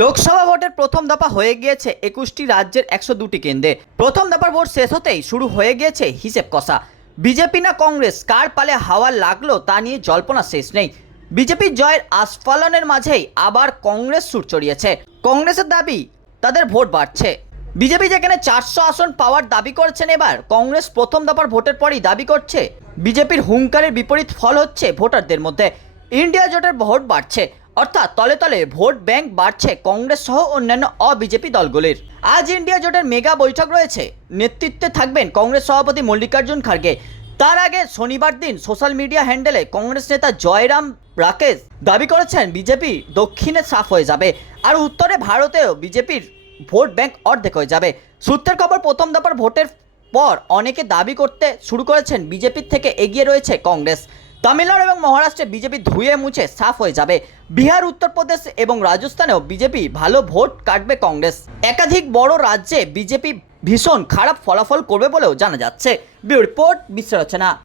লোকসভা ভোটের প্রথম দফা হয়ে গিয়েছে একুশটি রাজ্যের একশো দুটি কেন্দ্রে। প্রথম দফার ভোট শেষ হতেই শুরু হয়ে গিয়েছে হিসেব কষা। বিজেপি না কংগ্রেস? কার পালে হাওয়া লাগল তা নিয়ে জল্পনা শেষ নেই। বিজেপির জয়ের আস্ফালনের মাঝেই আবার কংগ্রেস সুর চড়িয়েছে। কংগ্রেসের দাবি, তাদের ভোট বাড়ছে। বিজেপি যেখানে চারশো আসন পাওয়ার দাবি করছেন এবার, কংগ্রেস প্রথম দফার ভোটের পরই দাবি করছে। বিজেপির হুঙ্কারের বিপরীত ফল হচ্ছে ভোটারদের মধ্যে। ইন্ডিয়া জোটের ভোট বাড়ছে, অর্থাৎ তলে তলে ভোট ব্যাংক বাড়ছে কংগ্রেস সহ অন্যান্য অবিজেপি দলগুলির। আজ ইন্ডিয়া জোটের মেগা বৈঠক রয়েছে। নেতৃত্বে থাকবেন কংগ্রেস সভাপতি মল্লিকার্জুন খার্গে। তার আগে শনিবার দিন সোশ্যাল মিডিয়া হ্যান্ডেলে কংগ্রেস নেতা জয়রাম রাকেশ দাবি করেছেন, বিজেপি দক্ষিণে সাফ হয়ে যাবে। আর উত্তরে ভারতেও বিজেপির ভোট ব্যাংক অর্ধেক হয়ে যাবে। সূত্রের খবর, প্রথম দফার ভোটের পর অনেকে দাবি করতে শুরু করেছেন, বিজেপির থেকে এগিয়ে রয়েছে কংগ্রেস। তামিলনাড়ু এবং মহারাষ্ট্রে বিজেপি ধুয়ে মুছে সাফ হয়ে যাবে। বিহার, উত্তরপ্রদেশ এবং রাজস্থানেও বিজেপি ভালো ভোট কাটবে কংগ্রেস। একাধিক বড় রাজ্যে বিজেপি ভীষণ খারাপ ফলাফল করবে বলেও জানা যাচ্ছে। Bureau report বিশ্লেষণা